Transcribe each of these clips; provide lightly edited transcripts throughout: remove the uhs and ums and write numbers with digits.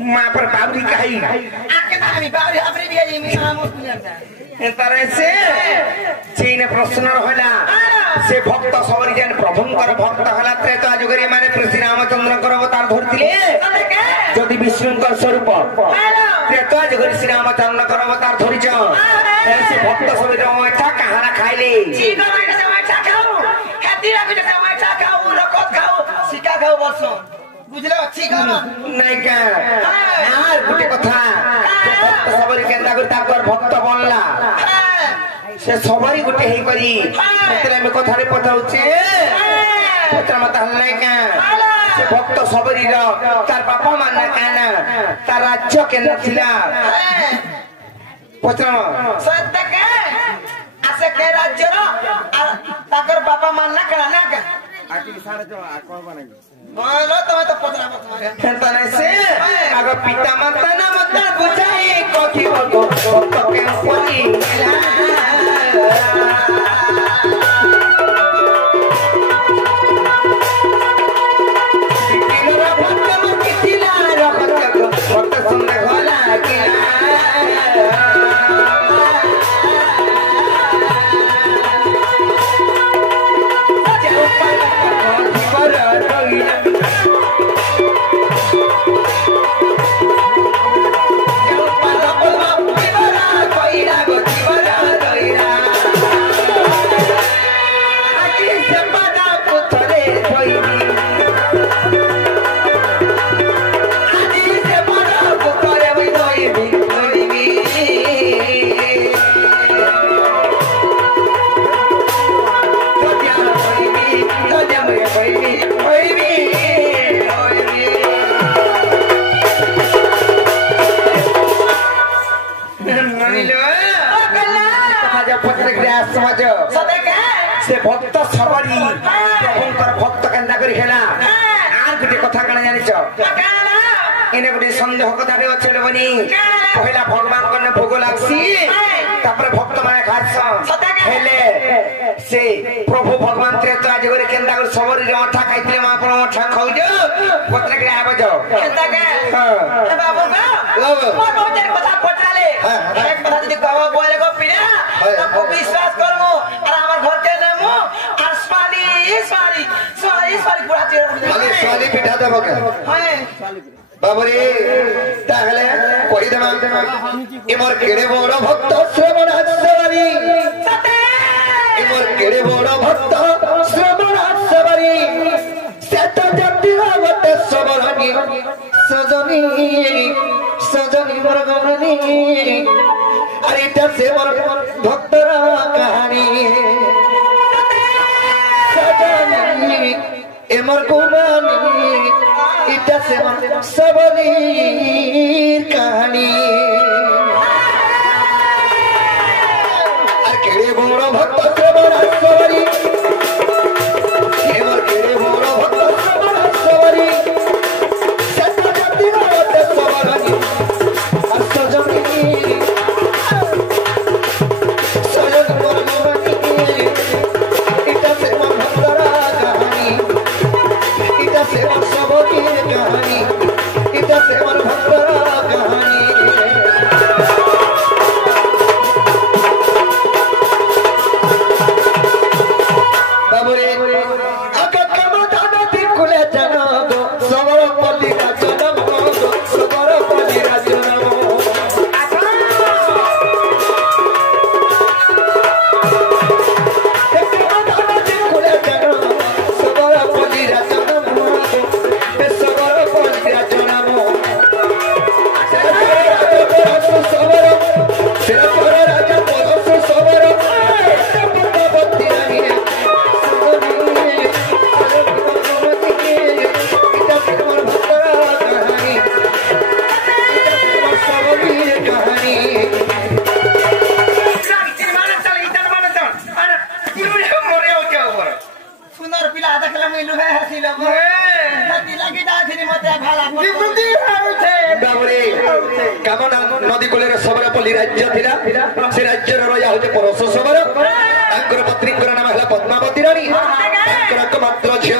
माँ पर बाबरी कही तरह से चीन प्रश्न रहा से भक्त सबरी जेन प्रभुंकर भक्त हला त्रेता जुगरे माने श्री रामचंद्र अवतार धरती जदि विष्णुंकर स्वरूप त्रेता जुगरे श्री रामचंद्र अवतार धरी से भक्त सबरी मैठा कहाना खाइले बुझले अच्छी काम नहीं का यार गुटे कथा भक्त सबरी केंदा कर ताकर भक्त बनला से सबरी गुटे हे करी मतलब में कथा रे पठाउचे पुत्र मत हल्ले का से भक्त सबरी रो तार बापा मानना काना तार राज्य केंदा थिला पुत्र सत्य के आसे के राज्य रो ताकर बापा मानना काना का आकी सारे जो आको बने बोलो तुम्हें तो पता मत मारे से अगर पिता माता ना मत बुझाई कोठी को तो के कोई किलोरा भक्त मत किला भक्त सुंदर होला से भक्त सबरी प्रभुंकर भक्त केंदा करी हेला आर गुटे कथा काना जानिछ इने गुटे संदेह कथा रे अछि बनी पहिला भगवान कने भोग लागसी तापर भक्त माने खासन हेले से प्रभु भगवान त्रेता जगरे केंदा कर सबरी रे अठा खाइतले मा पर अठा खाउजो पत्र के आबो जो केंदा के ए बाबू बा मोर बहुत कथा पठाले एक कथा जदी बाबा बोले को पिना तो विश्वास करमु और हमर घर के नेमु और स्वाली पूरा तेरे खाली स्वाली पिठा देबो के हां बाबरे ताहले कोई देमा इमोर केड़े बड़ भक्त श्रवण सबरी सते इमोर केड़े बड़ भक्त श्रवण सबरी सेत जति आवत सबरनी सजनी सजनी मोर गमनी अरे इटा से मोर भक्तरा कहानी सजनी एमर गुमानी इटा से मोर सबरी कहानी अरे केड़े बड़ भक्त श्रवण सबरी एमर केड़े बड़ भक्त श्रवण सबरी सेत जति आवत सबरनी सजनी नदी कूल सबरपल्ली राज्य से राज्य रहा हूँ परश सबर पत्नी नाम है पद्मावती रानी मात्र झील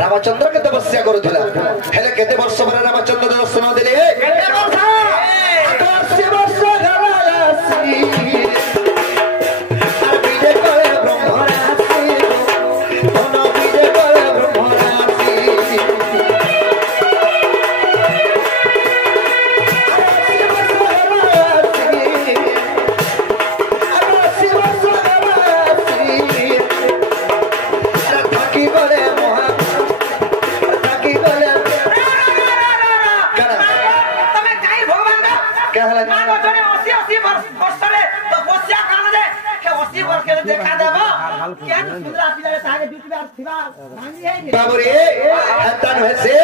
रामचंद्र के तपस्या करुला हेले केते वर्ष पर रामचंद्र दर्शन देले बाबूरे हतन से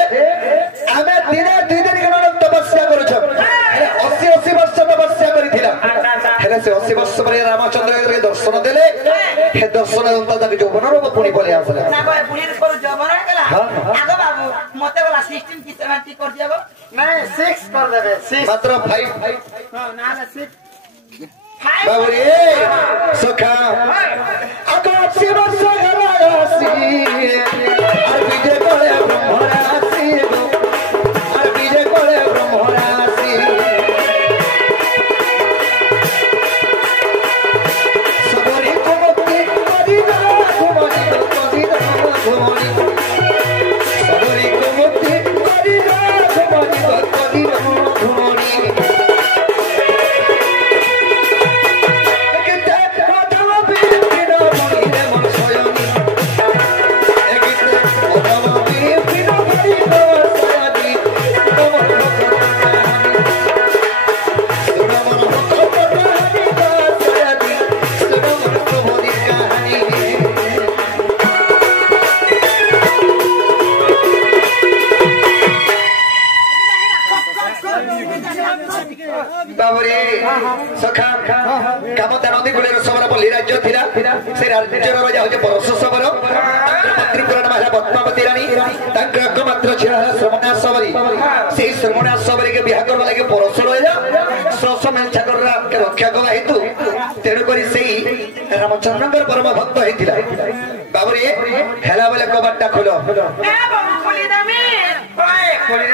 हमें दिने दुई दिन के तपस्या करू 80 वर्ष तपस्या करिथिला हेले से 80 वर्ष पर रामचंद्र के दर्शन देले हे दर्शन दंता तक जौवन रो पुणी पले आसला ना कोई पुणी को जौवन केला आगो बाबू मते वाला 16 की 70 कर दियाबो नहीं 6 कर देबे 6 मात्र 5 ना ना 6 बाबूरे सुखा आगो 80 वर्ष बाबरे सखा कामता नदी कूल सबरपल्ली राज्य थिला से राज्यर राजा होचे परश सबर मंत्री पुराण महिला पद्मावती रानी तांकर एकमात्र झियो श्रमणा सबरी से श्रमणा सबरी के बिहा करबा लागि परश राजा ससमेल ठाकुर के रक्षा करबा हेतु तेणु करी सेही रामचंद्रकर परम भक्त हेतिला बाबरे हेला बेले कबाटा खोलो ए बाबू खोली दामी ओए खोली